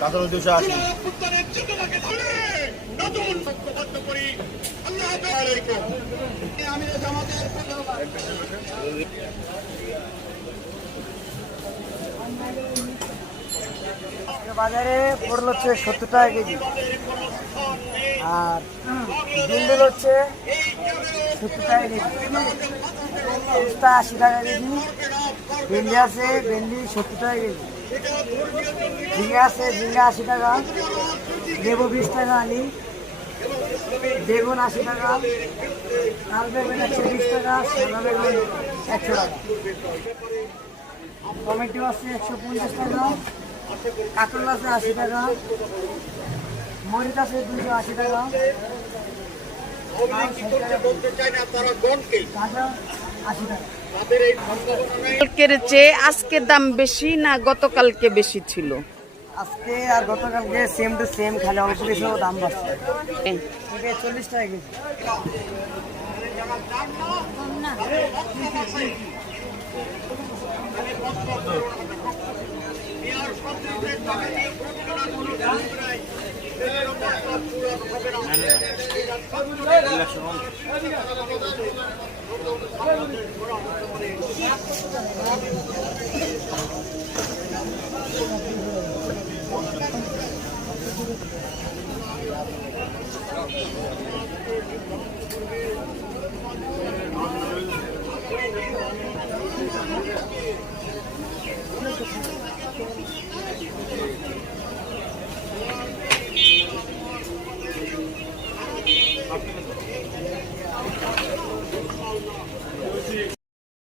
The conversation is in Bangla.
কাতল 280। বাজারে পটল হচ্ছে 70 টাকা কেজি, আর ভিন্ডি হচ্ছে 70 টাকা কেজি, উস্তা 80 টাকা কেজি, ভেন্ডি আছে ভেন্ডি 70 টাকা কেজি, ঝিঙ্গা আছে ঝিঙ্গা 80 টাকা, লেবু 20 টাকা আনি, বেগুন 80 টাকা, লাল বেগুন 120 টাকা, সাদা বেগুন 100 টাকা, টমেটো আছে 150 টাকা, কাঁকরোল আছে 80 টাকা, মরিচ আছে 280 টাকা, গাজর 80 টাকা। কালকের চেয়ে আজকের দাম বেশি না গতকালকে বেশি ছিল? আজকে আর গতকালকে সেম টু সেম, খালি অল্প কিছু দাম বাড়ছে। 40 টাকা কেজি।